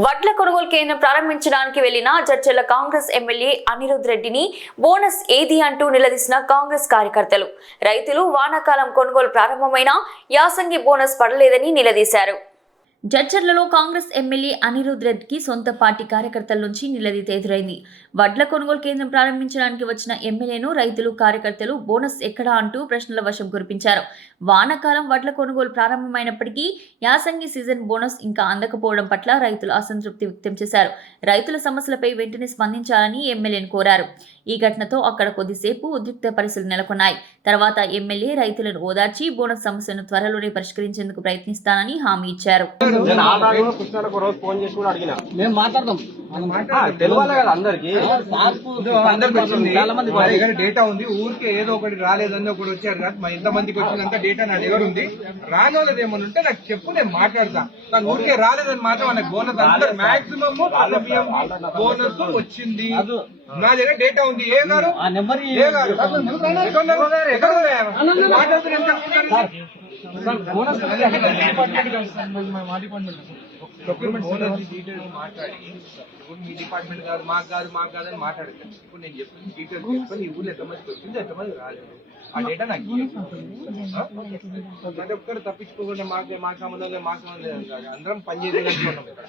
వడ్ల కొనుగోలు కేంద్రం ప్రారంభించడానికి వెళ్లిన జడ్చర్ల కాంగ్రెస్ ఎమ్మెల్యే అనిరుద్ రెడ్డిని బోనస్ ఏది అంటూ నిలదీసిన కాంగ్రెస్ కార్యకర్తలు. రైతులు వానాకాలం కొనుగోలు ప్రారంభమైన యాసంగి బోనస్ పడలేదని నిలదీశారు. జడ్చర్లలో కాంగ్రెస్ ఎమ్మెల్యే అనిరుద్ రెడ్డికి సొంత పార్టీ కార్యకర్తల నుంచి నిలదీత ఎదురైంది. వడ్ల కొనుగోలు కేంద్రం ప్రారంభించడానికి వచ్చిన ఎమ్మెల్యేను రైతులు, కార్యకర్తలు బోనస్ ఎక్కడా అంటూ ప్రశ్నల వర్షం కురిపించారు. వానాకాలం వడ్ల కొనుగోలు ప్రారంభమైనప్పటికీ యాసంగి సీజన్ బోనస్ ఇంకా అందకపోవడం పట్ల రైతులు అసంతృప్తి వ్యక్తం చేశారు. రైతుల సమస్యలపై వెంటనే స్పందించాలని ఎమ్మెల్యేను కోరారు. ఈ ఘటనతో అక్కడ కొద్దిసేపు ఉద్రిక్త పరిస్థితులు నెలకొన్నాయి. తర్వాత ఎమ్మెల్యే రైతులను ఓదార్చి బోనస్ సమస్యను త్వరలోనే పరిష్కరించేందుకు ప్రయత్నిస్తానని హామీ ఇచ్చారు. డేటా ఉంది, ఊరికే ఏదో ఒకటి రాలేదని ఒకటి వచ్చారు కాదు. మా ఎంత మందికి వచ్చిందంతా డేటా నా దగ్గర ఉంది. రానోళ్ళది ఏమన్నా ఉంటే నాకు చెప్పు, నేను మాట్లాడతా. నాకు ఊరికే రాలేదని మాత్రం మనకు బోనస్ అందరు మాక్సిమం బోనస్ వచ్చింది. నా దగ్గర డేటా ఉంది. ఏ గారు ప్రొక్యూర్మెంట్ డీటెయిల్స్ మాట్లాడి మీ డిపార్ట్మెంట్ కాదు, మాకు కాదని మాట్లాడతాను. ఇప్పుడు నేను చెప్పిన డీటెయిల్స్ చెప్పుకొని ఈ ఊళ్ళో ఎంతమందికి వచ్చింది, ఎంతమంది రాలేదు, ఆ డేటా నాకు ప్రతి ఒక్కరు తప్పించుకోకుండా మాకు సంబంధం లేదు, అందరం పనిచేసేటట్టుకున్నాం ఇక్కడ.